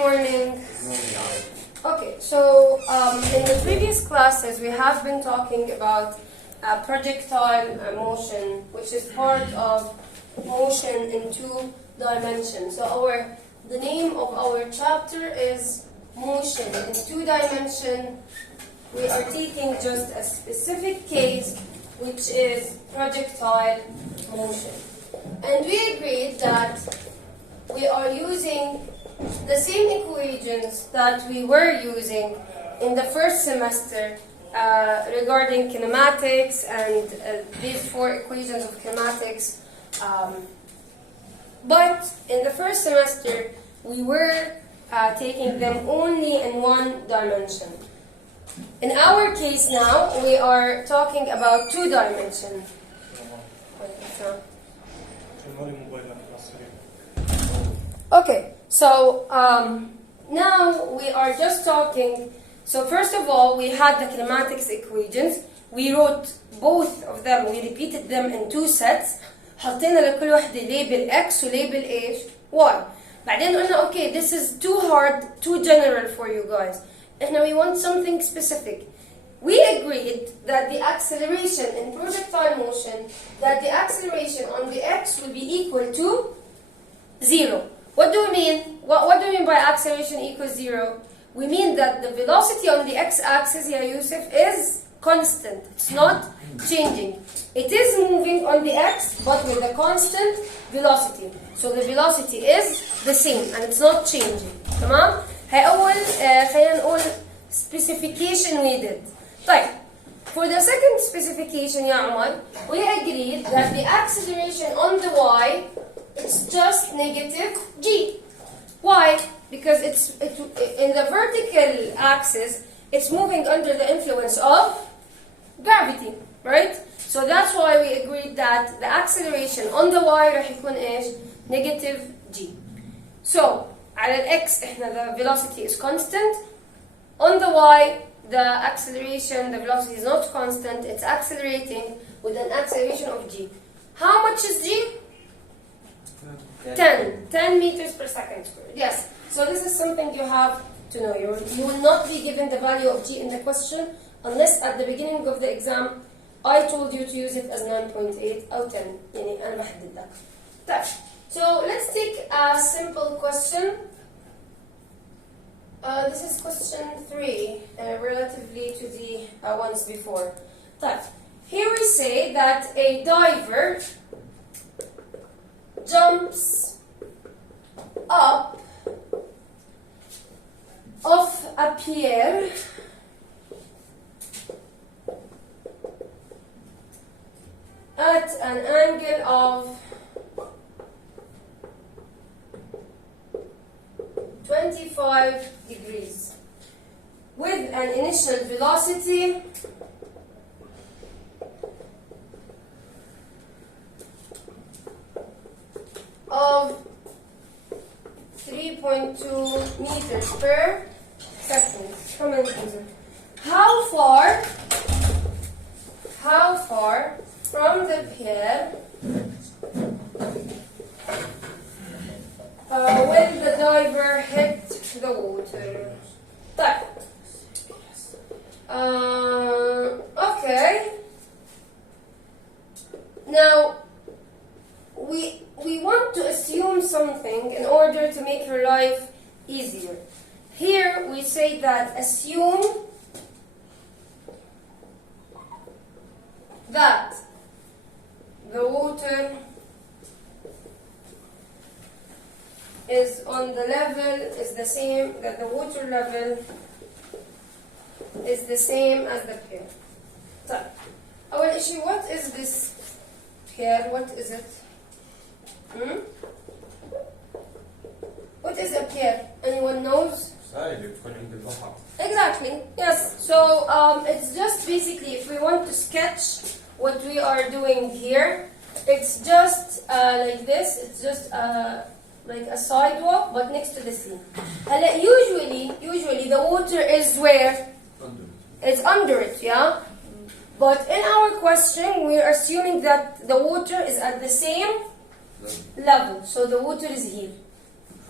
morning. Okay, so in the previous classes we have been talking about projectile motion, which is part of motion in 2 dimensions. So the name of our chapter is motion in 2 dimensions. We are taking just a specific case, which is projectile motion. And we agreed that we are using the same equations that we were using in the first semester regarding kinematics and these 4 equations of kinematics. But in the first semester, we were taking them only in 1 dimension. In our case now, we are talking about 2 dimensions. Okay, so now we are just talking. So first of all, we had the kinematics equations. We wrote both of them. We repeated them in 2 sets. حطينا لكل واحدة label X و label إيش Y. بعدين قلنا okay, this is too hard, too general for you guys. إحنا we want something specific. We agreed that the acceleration in projectile motion, that the acceleration on the X will be equal to 0. What do we mean? What do we mean by acceleration equals 0? We mean that the velocity on the x-axis, Ya Yusuf, is constant. It's not changing. It is moving on the x, but with a constant velocity. So the velocity is the same, and it's not changing. تمام؟ هاي أول خلينا نقول specification we did. طيب, for the second specification, Ya Umar, we agreed that the acceleration on the y, it's just negative g. Why? Because it's in the vertical axis, it's moving under the influence of gravity, right? So that's why we agreed that the acceleration on the y راح يكون ايش؟ negative g. So على الx احنا the velocity is constant. On the y, the acceleration, the velocity is not constant. It's accelerating with an acceleration of g. How much is g? 10 meters per second squared. Yes. So this is something you have to know. You will not be given the value of g in the question unless at the beginning of the exam I told you to use it as 9.8 أو 10. يعني أنا بحدد لك. طيب. So let's take a simple question. This is question 3, relatively to the ones before. طيب. Here we say that a diver jumps up off a pier at an angle of 25 degrees with an initial velocity of 3.2 meters per second. Come on, How far from the pier will the diver hit the water? Okay. Now we want to assume something in order to make your life easier. Here we say that assume that the water is on the level, is the same, that the water level is the same as the pier. طيب, أول issue, what is this pier? What is it? What is a pier? Anyone knows? Exactly, yes. So it's just basically, if we want to sketch what we are doing here, it's just like this. It's just like a sidewalk, but next to the sea. Usually the water is where? It's under it, yeah? But in our question, we are assuming that the water is at the same level. So the water is here.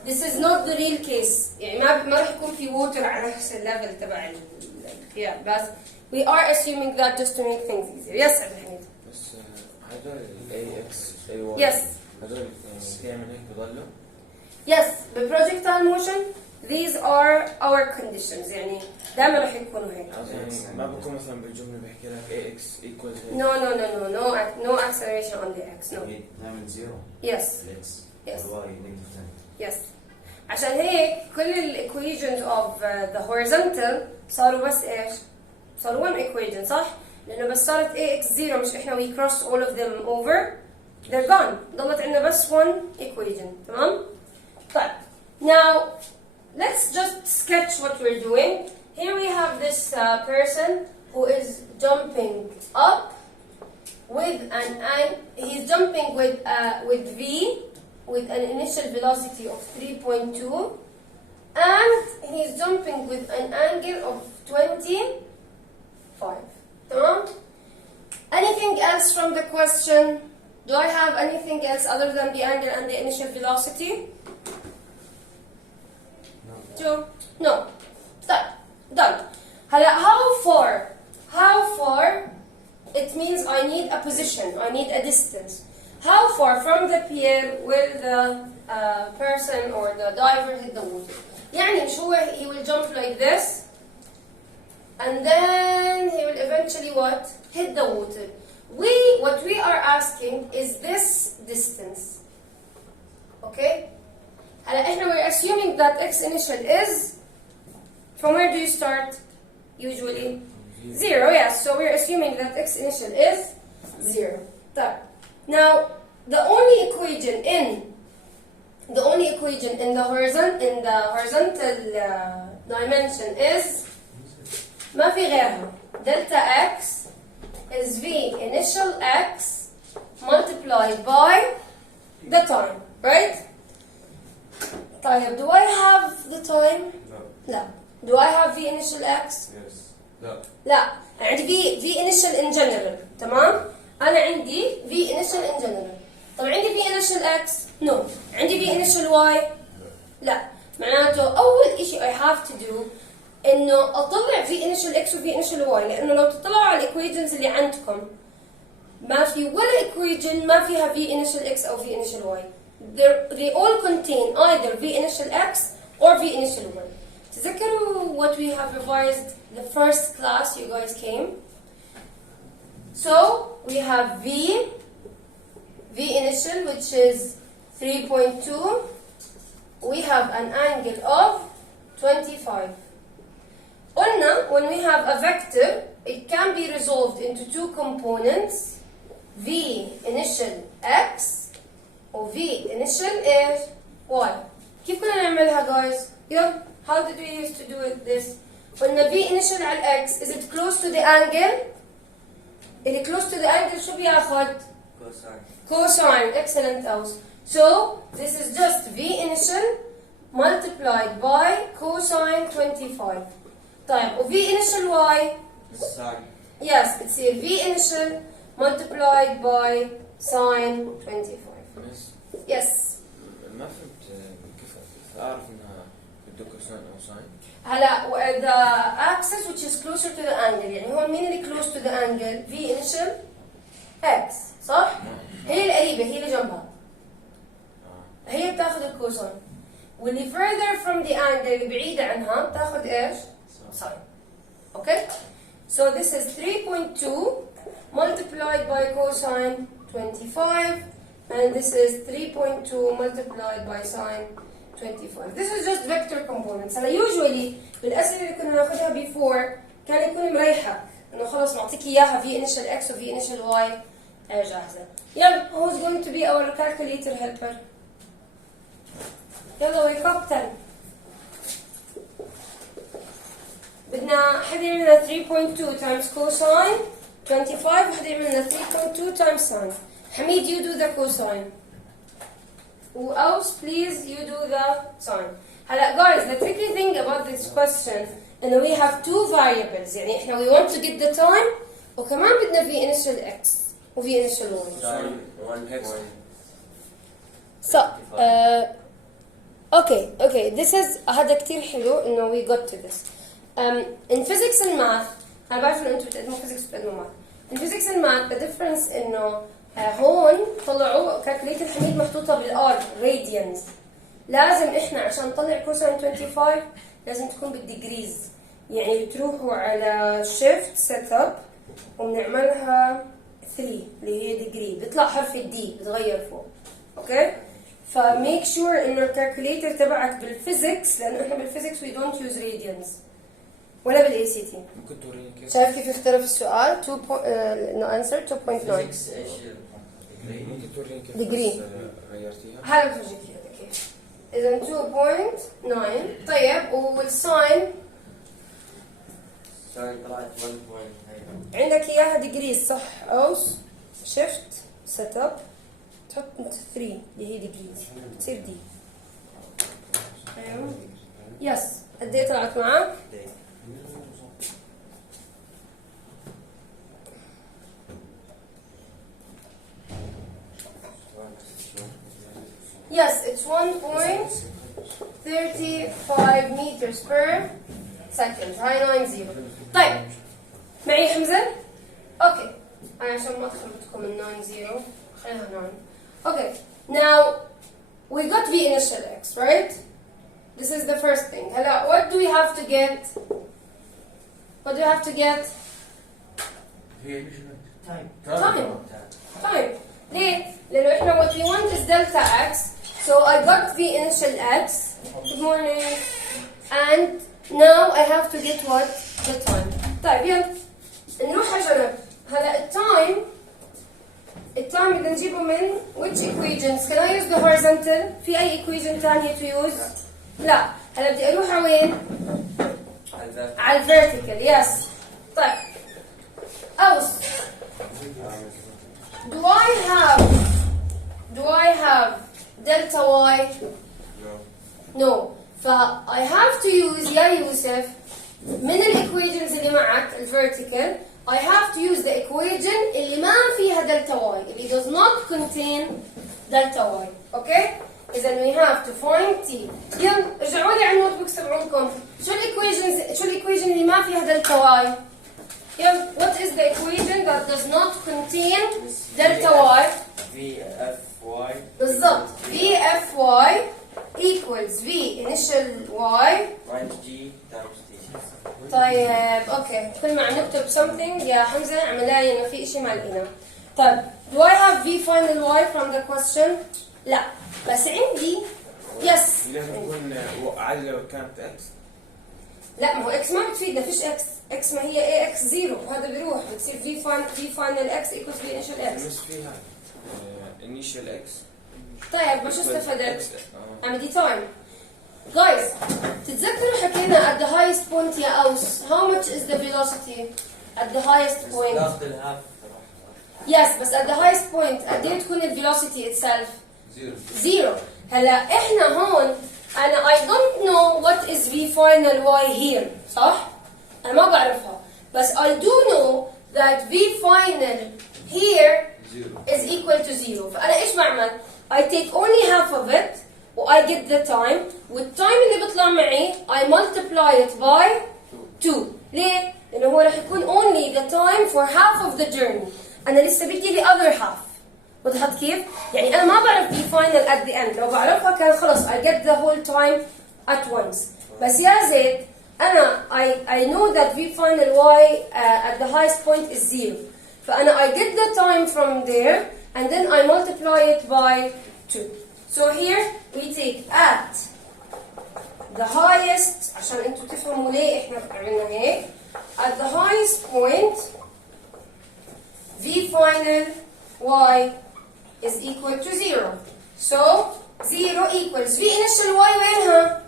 This is not the real case. يعني ما راح يكون في water على نفس الليفل تبع yeah بس we are assuming that just to make things easier. Yes عبد الحميد. بس هذول AX AY Yes. هذول دائما هيك بضلوا؟ Yes, the projectile motion these are our conditions يعني دائما راح يكونوا هيك. يعني ما بكون مثلا بالجملة بحكي لك AX equals No acceleration on the x. No. نعمل زيرو. Yes. Yes. Yes. عشان هيك كل ال equations of the horizontal صاروا بس ايش؟ صاروا one equation صح؟ لأنه بس صارت ax 0 مش احنا we cross all of them over they're gone. ضلت عندنا بس one equation تمام؟ طيب now let's just sketch what we're doing. Here we have this person who is jumping up with he's jumping with v with an initial velocity of 3.2 and he's jumping with an angle of 25. Tamam? Anything else from the question? Do I have anything else other than the angle and the initial velocity? Joe? No. Done. How far? It means I need a position, I need a distance. How far from the pier will the person or the diver hit the water? يعني شو he will jump like this and then he will eventually what? Hit the water. What we are asking is this distance. Okay? هلا احنا we're assuming that x initial is from where do you start? Usually 0, yes. So we're assuming that x initial is 0. طيب. Now, the only equation in the horizontal dimension is ما في غيرها. Delta x is v initial x multiplied by the time, right? طيب, do I have the time? No. لا. Do I have v initial x? Yes. لا. لا. عندي v initial in general. تمام؟ أنا عندي v initial in general. طب عندي v initial x؟ No. عندي v initial y؟ لا. معناته أول إشي I have to do إنه أطلع v initial x و v initial y لأنه لو تطلعوا على الإيكويشنز اللي عندكم ما في ولا إيكويشن ما فيها v initial x أو v initial y. They all contain either v initial x or v initial y. تذكروا what we have revised the first class you guys came? So we have v initial which is 3.2. We have an angle of 25. قلنا when we have a vector it can be resolved into two components v initial x و v initial is y. كيف كنا نعملها guys? Yeah. How did we used to do this? قلنا v initial على x is it close to the angle? اللي close to the angle شو بياخد؟ Cosine. Excellent else. So this is just v initial multiplied by cosine 25. طيب و v initial y? Yes, it's here v initial multiplied by sine 25. Yes. ما فهمت كيف أعرف إنها بده كوساين أو ساين؟ هلا the axis which is closer to the angle يعني هون مين اللي close to the angle? v initial x صح؟ هي القريبة هي اللي جنبها. هي بتاخذ الكوساين. واللي further from the angle اللي بعيدة عنها بتاخذ ايش؟ ساين. Okay? So this is 3.2 multiplied by cosine 25 and this is 3.2 multiplied by sine 25. This is just vector components. هلا usually بالأسئلة اللي كنا ناخذها before كان يكون مريحك إنه خلص معطيك إياها v initial x و v initial y جاهزة. يلا who's going to be our calculator helper? يلا wake up then. بدنا حدا يعمل لنا 3.2 times cosine 25 وحدا يعمل لنا 3.2 times sine. Hamid, you do the cosine. Who else, please, you do the sine. هلا guys, the tricky thing about this question إنه we have two variables. يعني إحنا we want to get the time وكمان بدنا v initial x و v initial y. Sine 1 x. So, اوكي this is هذا كتير حلو انه we got to this. In physics and math انا بعرف انه انتم بتقدموا physics وبتقدموا math. In physics and math the difference انه هون طلعوا كالكوليتر حميد محطوطه بالار radians. لازم احنا عشان نطلع كوساين 25 لازم تكون بالديجريز، يعني بتروحوا على shift setup وبنعملها 3 اللي هي ديجري، بيطلع حرف الدي بتغير فوق. اوكي، فميك شور انه الكالكوليتر تبعك بالفيزيكس، لانه احنا بالفيزيكس وي دونت يوز راديانز ولا بالاي سي تي. ممكن توريني كيف؟ شايف كيف اختلف السؤال؟ 2 انه انسر 2.9 ممكن توريني كيف ديجري غيرتيها؟ هذا بفرجيك اياها كيف. اذا 2.9 طيب، والساين ساين طلعت 1.9. عندك اياها ديجريز صح؟ اوس شيفت سيت اب تحط 3 اللي هي ديجريز بتصير دي. ايوه يس. قد ايه طلعت معك؟ Yes, it's 1.35 meters per second. هاي 90. طيب معي حمزة؟ اوكي، أنا عشان ما أخلطكم من 90 خليها 9. Okay, now we got the initial x, right? This is the first thing. هلا what do we have to get? What do we have to get? Time. ليه؟ لأنه إحنا what we want is delta x. So I got the initial x. Good morning. And now I have to get what? The time. طيب يلا نروح على جنب. هلا التايم بدنا نجيبه من which equations? Can I use the horizontal؟ في أي equation ثانية to use؟ لا. هلا بدي أروح على وين؟ على الفيرتيكال. Yes. طيب. أوس. Do I have delta y? No. I have to use يا يوسف من equations اللي معك الفيرتيكال I have to use the equation اللي ما فيها delta y اللي does not contain delta y. Okay? إذا we have to find t. يلا ارجعوا لي على النوت بوكس تبعونكم. شو equation اللي ما فيها delta y؟ يلا what is the equation that does not contain delta y؟ VFY بالضبط VFY equals V initial y minus G times T. طيب اوكي، كل ما عم نكتب something يا حمزه عمل لي انه في شيء ما لقينا. طيب do I have V final y from the question؟ لا، بس عندي يس. لازم تكون عادي لو كانت اكس. لا، ما هو اكس ما بتفيدنا، فيش اكس ما هي اي اكس 0 وهذا بيروح بتصير V final x equals V initial x. مش فيها initial x. طيب ما شو استفدت؟ عم تايم. Guys, تتذكروا حكينا at the highest point يا أوس how much is the velocity at the highest point? Yes, بس at the highest point قد ايه تكون ال velocity itself? Zero. هلا احنا هون أنا I don't know what is V final y here صح؟ أنا ما بعرفها بس I do know that V final here is equal to 0. فأنا إيش بعمل؟ I take only half of it I get the time والتايم اللي بيطلع معي I multiply it by 2. ليه؟ لأنه هو رح يكون only the time for half of the journey. أنا لسه بدي the other half. وضحت كيف؟ يعني أنا ما بعرف the final at the end. لو بعرفها كان خلص I get the whole time at once. بس يا زيد أنا I know that v final y at the highest point is 0. فأنا I get the time from there and then I multiply it by 2. So here we take at the highest عشان انتوا تفهموا ليه احنا عملنا هيك. At the highest point v final y is equal to 0. So 0 equals v initial y وينها؟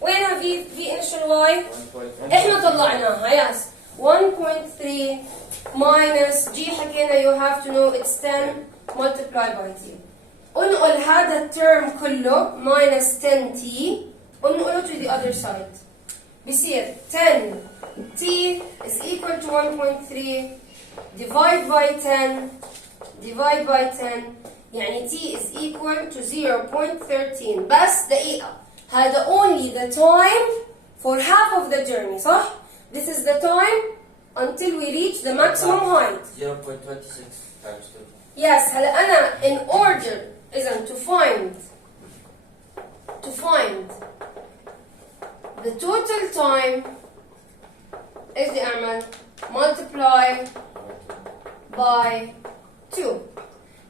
وينها v initial y؟ احنا طلعناها يس 1.3 minus g حكينا you have to know it's 10 multiplied by t. انقل هذا الترم كله minus 10t ونقله to the other side. بصير 10t is equal to 1.3 divide by 10 divide by 10 يعني t is equal to 0.13 بس دقيقة. هذا only the time for half of the journey صح؟ This is the time until we reach the maximum height. 0.26 times 2. Yes, هلا أنا in order إذا to find the total time إيش بدي أعمل؟ multiply by 2.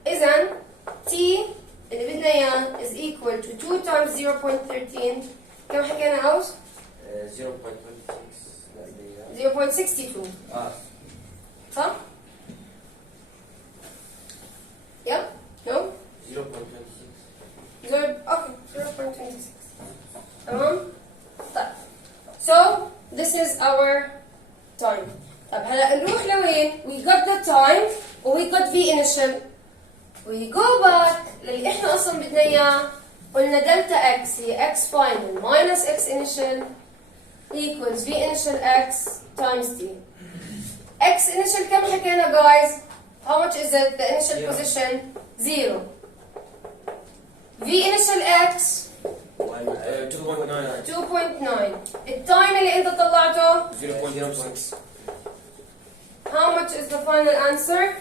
إذا t اللي بدنا إياه is equal to 2 times 0.13. كم حكينا أوس؟ 0.62. صح؟ Yeah? No? 0.26. Okay, 0.26. تمام؟ طيب. So, this is our time. طيب هلا نروح لوين؟ We got the time و we got v initial. We go back للي احنا اصلا بدنا اياه. قلنا دلتا x هي x final minus x initial equals v initial x times t. x initial كم حكينا guys؟ How much is it? The initial position? 0. v initial x 2.9. 2.9. التايم اللي انت طلعته 0.06. how much is the final answer?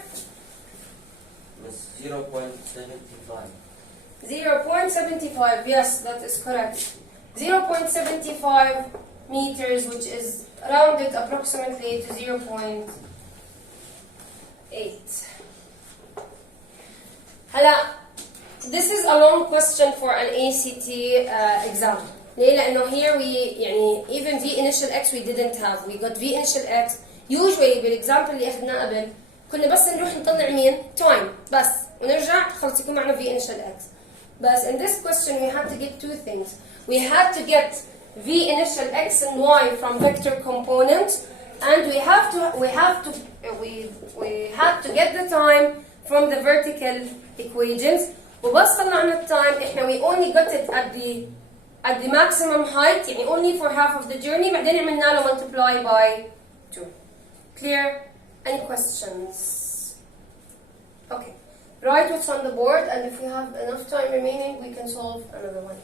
0.75. 0.75. Yes, that is correct. 0.75 meters, which is rounded approximately to 0.8. هلا this is a long question for an ACT exam. ليه؟ لأنه here we يعني even v initial x we didn't have. We got v initial x. Usually بالexample اللي أخذناه قبل كنا بس نروح نطلع مين؟ time بس ونرجع خلص يكون معنا v initial x. But in this question we had to get two things. We had to get v initial x and y from vector component, and we had to get the time from the vertical equations. وبس طلعنا التايم احنا we only got it at the maximum height يعني only for half of the journey. بعدين عملنا له multiply by 2. Clear? Any questions? Okay. Write what's on the board, and if we have enough time remaining we can solve another one.